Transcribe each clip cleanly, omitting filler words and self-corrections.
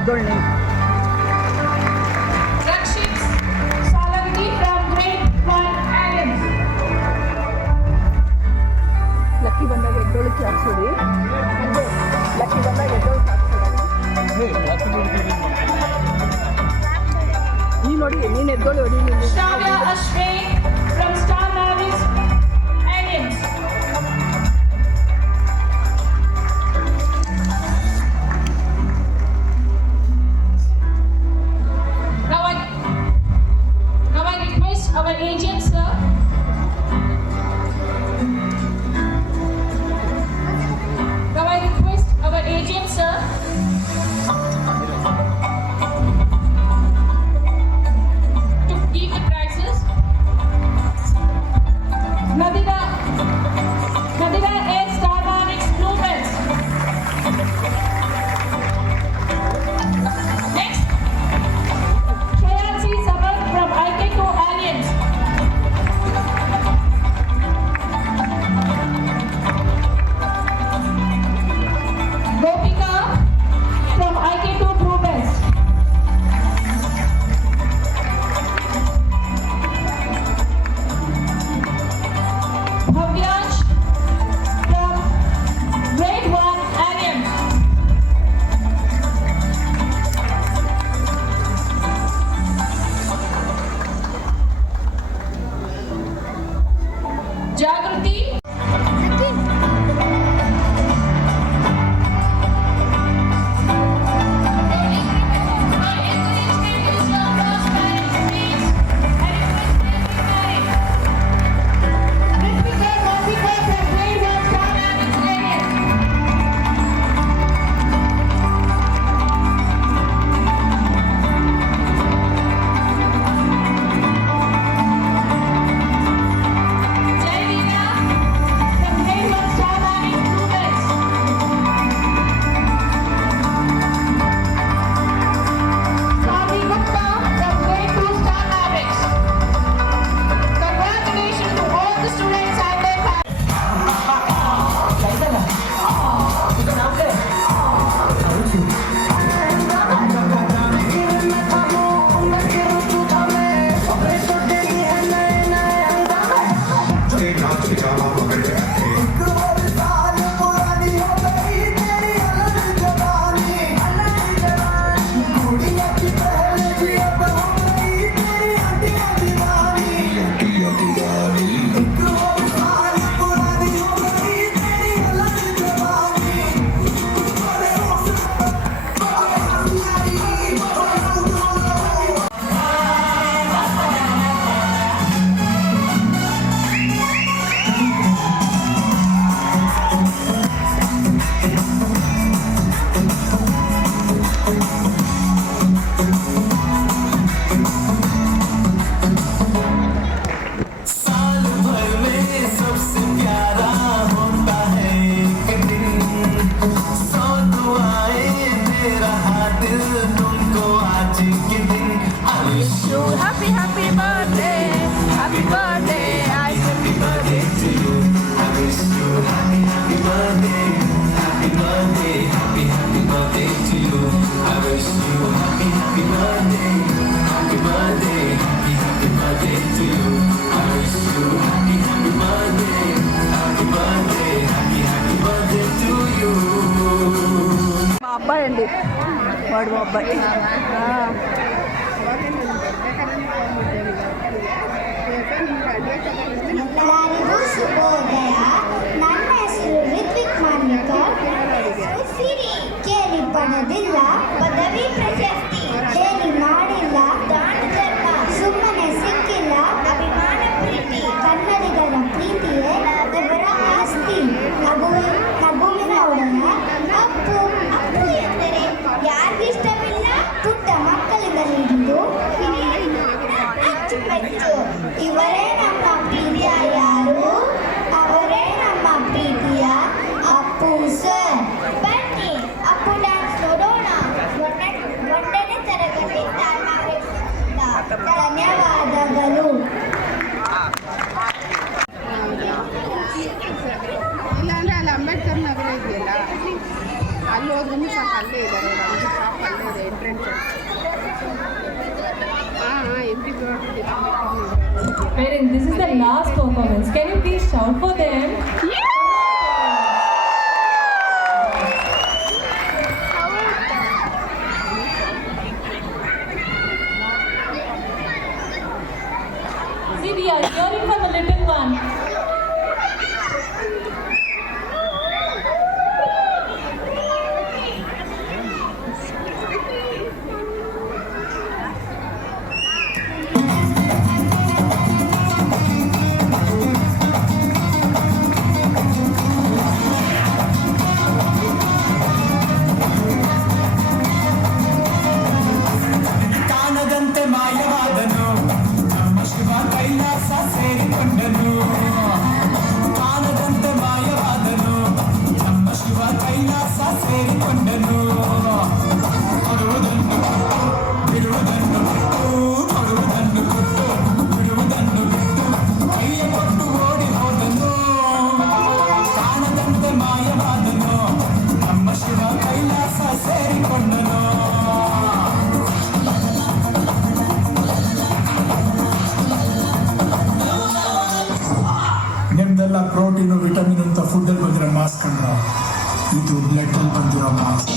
ಎದ್ದೊಳ್ಳಿ. ಲಕ್ಕಿ ಬಂದಾಗ ಎದ್ದೊಳಿಕೆ ಹಾಕ್ಸೋಡಿ. ಲಕ್ಕಿ ಬಂದಾಗ ಎದ್ದೊಳಿಕೆ ಹಾಕ್ಸೋಡಿ. ನೀನು ನೋಡಿ, ನೀನು ಎದ್ದೊಳಿ ಹೊಡಿ. Our agent sir, now I request our agent sir to give the prizes. Nadira A. Starmanix Blue Bells. Next, Shreyanshi Sabar from IK2 Alliance. Gopika from IK2 Blue Bells. Bhavyansh from Grade 1 Alliance. Jagruti అబ్బాయి అండి, వాడు మా అబ్బాయి. ಎಲ್ಲರಿಗೂ ಶುಭೋದಯ. ನನ್ನ ಹೆಸರು ರಿತ್ವಿಕ್ ಮಾನ್ಯಕರ್. ಸಿರಿ ಕೇಳಿ ಪಡೆದಿಲ್ಲ, ಪದವಿ ಪ್ರಶಸ್ತಿ ಹೇಳಿ ಮಾಡಿಲ್ಲ, ದಾನ ಧರ್ಮ ಸುಮ್ಮನೆ ಸಿಕ್ಕಿಲ್ಲ, ಅಭಿಮಾನ ಪ್ರೀತಿ ಕನ್ನಡಿಗರ ಪ್ರೀತಿಯೇ ಇವರ ಆಸ್ತಿ. ನಗುವಿನ ಒಡೆಯ ಅಪ್ಪು. ಅಪ್ಪು ಎಂದರೆ ಯಾರಿಗಿಷ್ಟವಿಲ್ಲ? ಪುಟ್ಟ ಮಕ್ಕಳಿಂದಲಿದ್ದು ಅಚ್ಚುಮೆಚ್ಚು. ಇವರೇ ನಮ್ಮ ಪ್ರೀತಿಯ ಯಾರು? ಅವರೇ ನಮ್ಮ ಪ್ರೀತಿಯ ಅಪ್ಪು ಸರ್. ಬನ್ನಿ ಅಪ್ಪು ಡ್ಯಾನ್ಸ್ ನೋಡೋಣ. ಒಂದನೇ Parents, this is the last performance. Can you please shout for them? See, we are hearing for the little one. ಕಾಣದಂತೆ ಮಾಯವಾದನು ನಮ್ಮ ಶಿವ ಕೈಲಾಸ ಸೇರಿಕೊಂಡನು. ಕಾಣದಂತೆ ಮಾಯವಾದನು ನಮ್ಮ ಶಿವ ಕೈಲಾಸ ಸೇರಿಕೊಂಡನು. ಕೊಡುವುದನ್ನು ಕೊಟ್ಟು ಬಿಡುವುದನ್ನು ಬಿಟ್ಟು, ಕೊಡುವುದನ್ನು ಕೊಟ್ಟು ಬಿಡುವುದನ್ನು ಬಿಟ್ಟು ಕೈಯ ಕೊಟ್ಟು ಓಡಿ ಹೋದನು. ಕಾಣದಂತೆ ಮಾಯವಾದನು ನಮ್ಮ ಶಿವ ಕೈಲಾಸ ಸೇರಿಕೊಂಡನು. ನಿಮ್ದೆಲ್ಲ ಪ್ರೋಟೀನು ವಿಟಮಿನ್ ಅಂತ ಫುಡ್ಡಲ್ಲಿ ಬಂದಿರೋ ಮಾಸ್ಕ್ ಅಂದ್ರ ಇದು ಬ್ಲಡ್ ಅಲ್ಲಿ ಬಂದಿರೋ mask.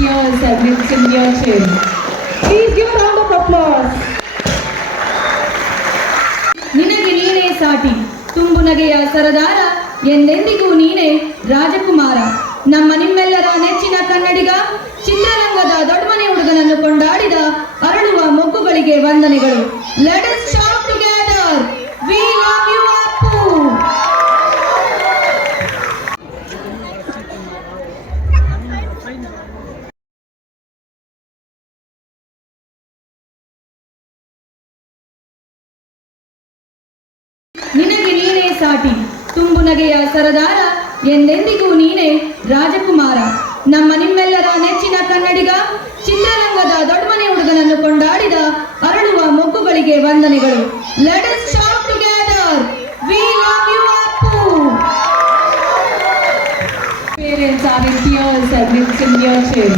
tears and lips in your chin. Please give a round of applause. ನಿನಗೆ ನೀನೇ ಸಾಟಿ ತುಂಬು ನಗೆಯ ಸರದಾರ ಎಂದೆಂದಿಗೂ ನೀನೇ ರಾಜಕುಮಾರ ನಮ್ಮ ನಿಮ್ಮೆಲ್ಲರ ನೆಚ್ಚಿನ ಕನ್ನಡಿಗ ಚಿತ್ರರಂಗದ ದೊಡ್ಡಮನೆ ಹುಡುಗನನ್ನು ಕೊಂಡಾಡಿದ ಅರಳುವ ಮೊಗ್ಗುಗಳಿಗೆ ವಂದನೆಗಳು. Let us shout together. We love you, Appu. ನಿನಗೆ ನೀನೇ ಸಾಟಿ ತುಂಬು ನಗೆಯ ಸರದಾರ ಎಂದೆಂದಿಗೂ ನೀನೇ ರಾಜಕುಮಾರ ನಮ್ಮ ನಿಮ್ಮೆಲ್ಲರ ನೆಚ್ಚಿನ ಕನ್ನಡಿಗ ಚಿತ್ರರಂಗದ ದೊಡ್ಡಮನೆ ಹುಡುಗನನ್ನು ಕೊಂಡಾಡಿದ ಅರಳುವ ಮೊಗ್ಗುಗಳಿಗೆ ವಂದನೆಗಳು. Let us shout together. We love you, Appu. Parents are in tears and lips in your chin.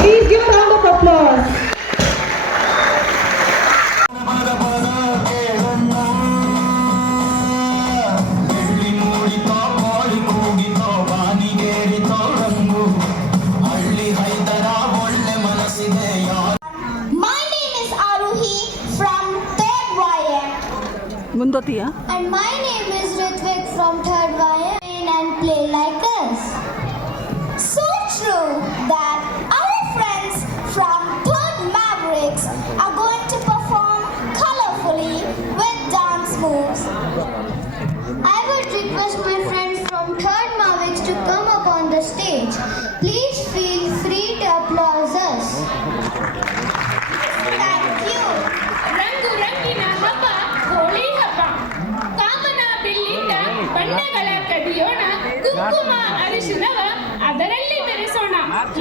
Please give a round of applause. My name is Aruhi from 3rd YM. ಮುಂದೋತಿಯಾ And my name is Ritvik from 3rd YM and play like us. So true that our friends from 3rd Mavericks are going to perform colorfully with dance moves. I would request my friends from 3rd Mavericks to come up on the stage. Please feel free to applause us. Thank you. ರಂಗು ರಂಗಿನ ಹಬ್ಬ ಹೋಳಿ ಹಬ್ಬ ಕಾಮನ ಬಿಲ್ಲಿಂದ ಬಣ್ಣಗಳ ಕದಿಯೋಣ ಕುಂಕುಮ ಅರಿಶಿನವ ಅದರಲ್ಲಿ ಬೆರೆಸೋಣ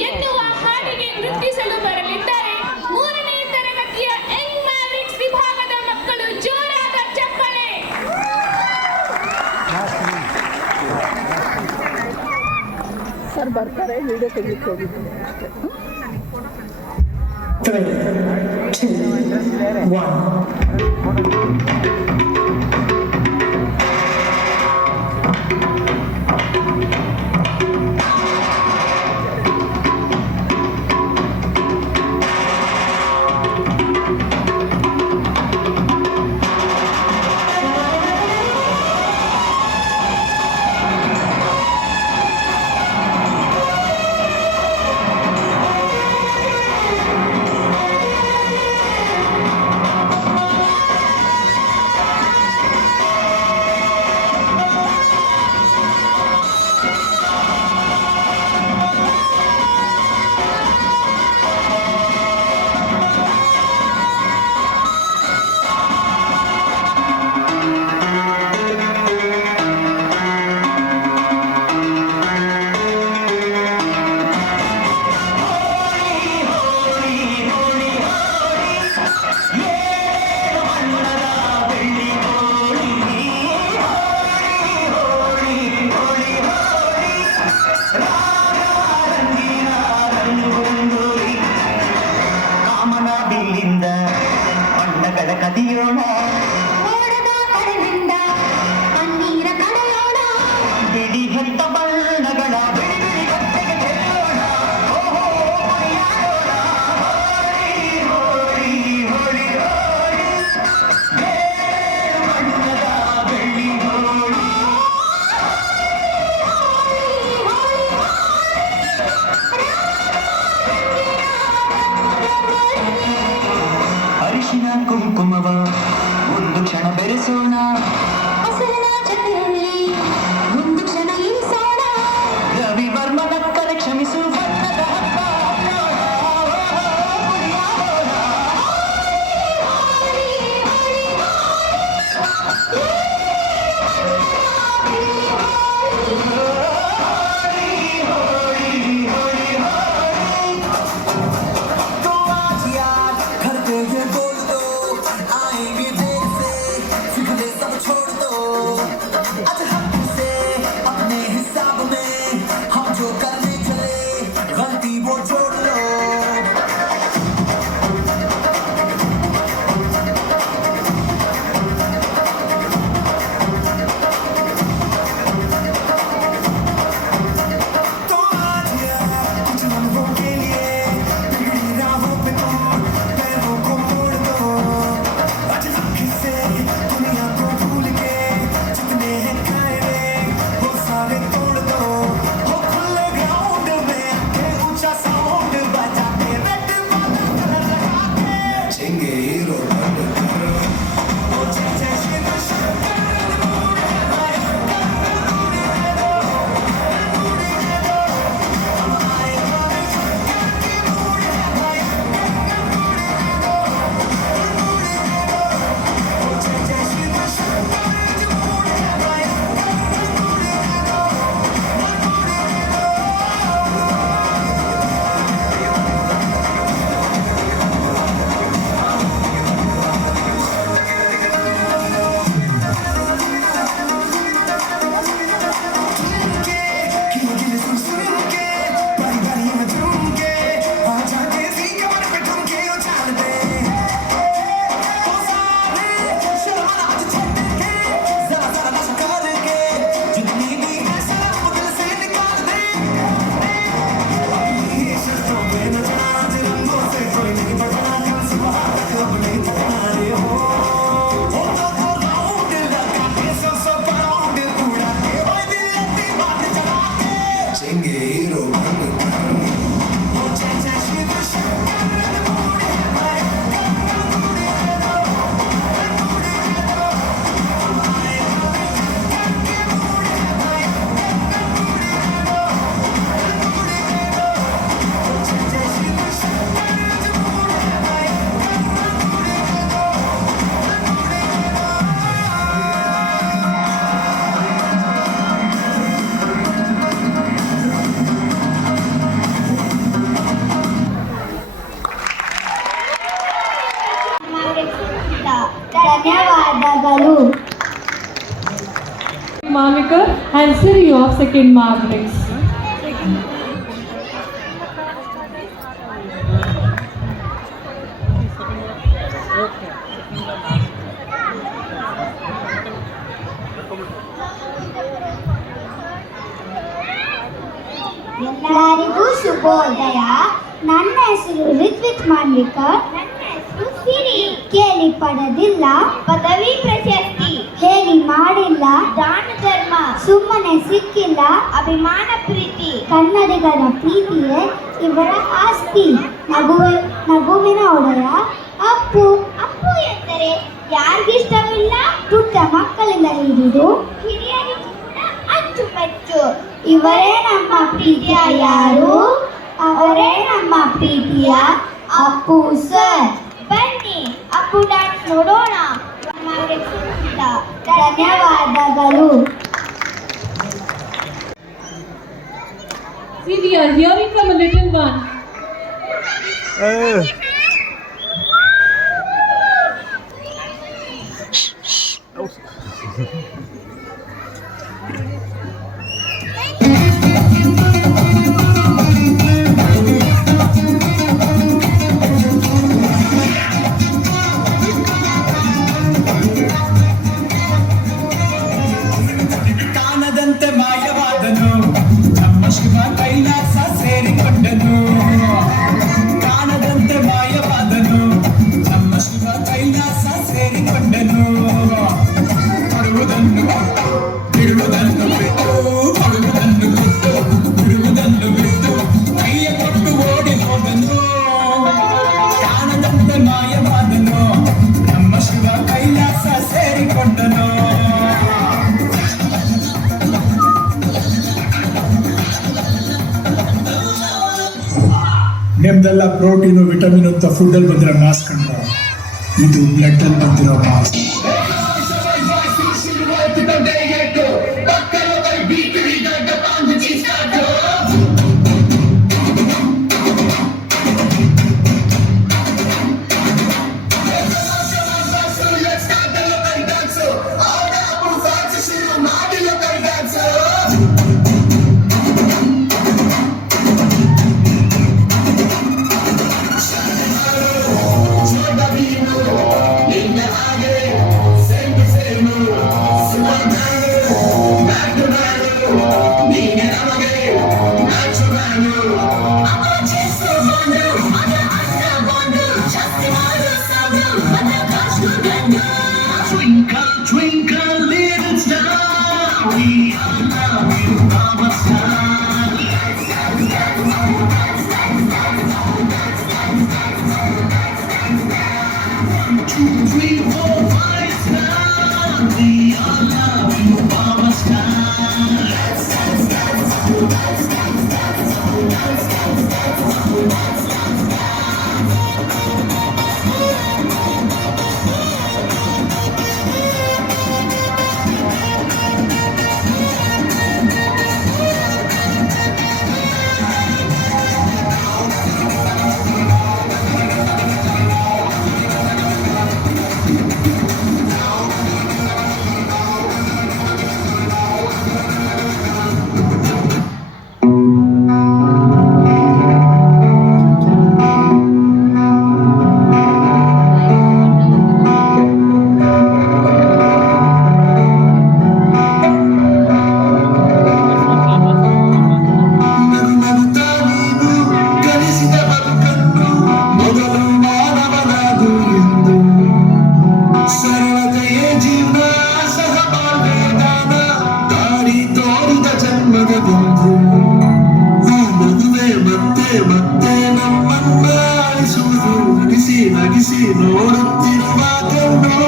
ಎನ್ನುವ ಹಾಡಿಗೆ ನೃತ್ಯಿಸಲು ಬರಲಿದ್ದಾರೆ 3ನೇ ತರಗತಿಯ ಯಂಗ್ ಮ್ಯಾವ್ರಿಕ್ಸ್ ವಿಭಾಗದ ಮಕ್ಕಳು. ಜೋರಾದ ಚಪ್ಪಾಳೆ. ಸರ್ ಬರ್ತಾರೆ ವಿಡಿಯೋ ತೆಗಿಕ್ಕೆ ಹೋಗಿದ್ದೀನಿ ಅಷ್ಟೇ. 3, 2, 1. Malvikar and Siri of 2nd Mavericks. ಎಲ್ಲರಿಗೂ ಶುಭೋದಯ. ನನ್ನ ಹೆಸರು ರಿತ್ವಿಕ್ ಮಾನ್ವಿಕರ್. ನನ್ನ ಹೆಸರು ಸಿರಿ. ಕೇಳಿ ಪಡೆದಿಲ್ಲ ಪದವಿ ಪ್ರಶಸ್ತಿ, ಹೇಳಿ ಮಾಡಿಲ್ಲ ದಾನ ಧರ್ಮ, ಸುಮ್ಮನೆ ಸಿಕ್ಕಿಲ್ಲ ಅಭಿಮಾನ ಪ್ರೀತಿ. ಕನ್ನಡಿಗರ ಪ್ರೀತಿಯೇ ಇವರ ಆಸ್ತಿ. ನಗುವಿನ ಒಡೆಯ ಅಪ್ಪು. ಅಪ್ಪು ಎಂದರೆ ಯಾರಿಗಿಷ್ಟವಿಲ್ಲ? ಪುಟ್ಟ ಮಕ್ಕಳಿಂದ ಹಿಡಿದು ಹಿರಿಯರಿಗೂ ಕೂಡ ಅಚ್ಚುಮೆಚ್ಚು. ಇವರೇ ನಮ್ಮ ಪ್ರೀತಿಯ ಯಾರು? ಅವರೇ ನಮ್ಮ ಪ್ರೀತಿಯ ಅಪ್ಪು ಸರ್. ಬನ್ನಿ ಅಪ್ಪು ಡ್ಯಾನ್ಸ್ ನೋಡೋಣ. ಧನ್ಯವಾದಗಳು. See, we are hearing from a little one. ಕಾಣದಂತೆ ಮಾಯವಾದನು ನಮ್ಮ ಶಿವ ಕೈಲಾಸ ಸೇರಿಕೊಂಡನು. ಕಾಣದಂತೆ ಮಾಯವಾದನು ನಮ್ಮ ಶಿವ ಕೈಲಾಸ ಸೇರಿಕೊಂಡನು. ಪಡುವುದನ್ನು ಬಿಡುವುದನ್ನು ಬಿಟ್ಟು, ಪಡುವುದನ್ನು ಬಿಟ್ಟು, ಬಿಡುವುದನ್ನು ಬಿಟ್ಟು ಕೈಯ ಕೊಟ್ಟು ಓಡಿ ಹೋದನು. ಕಾಣದಂತೆ ಮಾಯವಾದನು ನಮ್ಮ ಶಿವ ಕೈಲಾಸ ಸೇರಿಕೊಂಡನು. ನಿಮ್ದೆಲ್ಲ ಪ್ರೋಟೀನು ವಿಟಮಿನ್ ಅಂತ ಫುಡ್ ಅಲ್ಲಿ ಬಂದಿರೋ ಮಾಸ್ಕ್ ಕಂಡ, ಇದು ಬ್ಲಡ್ ಅಲ್ಲಿ ಬಂದಿರೋ mask. Twinkle, twinkle, little star, we all love you, Mama Star. 1, 2, 3, 4, 5 star, we all love you, Mama Star. ನಗಿಸಿ ನೋಡುತ್ತಿರುವ ಕಣ್ಣು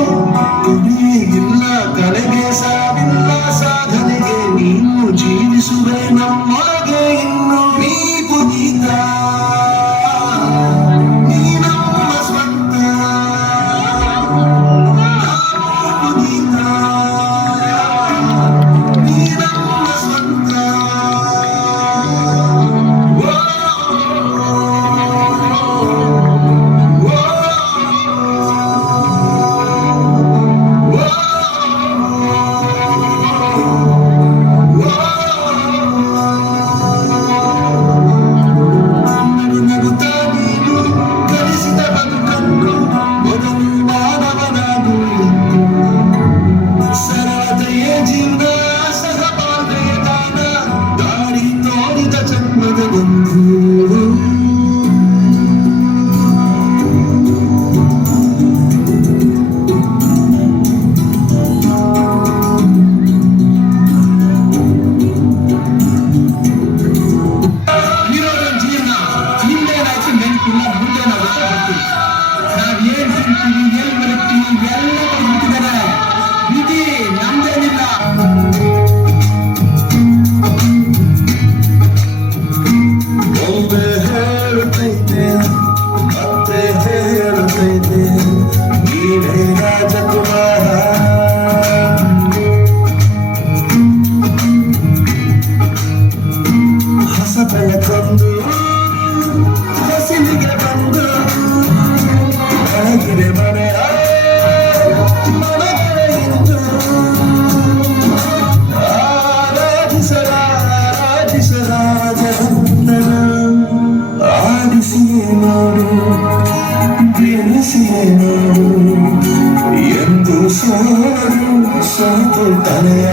ಕೊನೆಯಿಲ್ಲ, ಕಲೆಗೆ ಸಾವಿಲ್ಲ, ಸಾಧನೆಗೆ ನೀನು ಜೀವಿಸುವೆ ನಮ್ಮೊಳಗೆ ಇನ್ನು. ನೀ ಪುನೀತ, ನೀ ನಮ್ಮ ಸ್ವಂತ, ಪುನೀತ, ನೀ ನಮ್ಮ ಸ್ವಂತ. Oh ಗೊತ್ತಿಲ್ಲ, ಮುಂದೇನಾಗುತ್ತೆ ಗೊತ್ತಿಲ್ಲ. ನಾವ್ ಏನ್ ತಿಂತೀವಿ, ಏನ್ ಬರುತ್ತೀವಿ ಎಲ್ಲ ಕೊಟ್ಬಿಟ್ಟಿದ್ದಾರೆ. ವಿಧಿ ನಮ್ದೇನಿಲ್ಲ. ಒಮ್ಮೆ ಹೇಳುತ್ತೈತೆ ಮತ್ತೆ ಹೇಳುತ್ತೈತೆ ನೀವೇ ರಾಜಕುಮಾರ. ಹೊಸ ಬೆಳಕೊಂದು ಹಸಿಲಿಗೆ ಬಂದು ಬೆಳಗಿದೆ ಮನೆಯ ಮನಗೆಳೆಯಿಂದು ಆರಾಧಿಸಲಾಜನಂದನ ಆಡಿಸಿಯೇ ನೋಡು ಗೆಲ್ಲಿಸಿಯೇ ನೋಡು ಎಂದು ಸೋತು ತಲೆಯ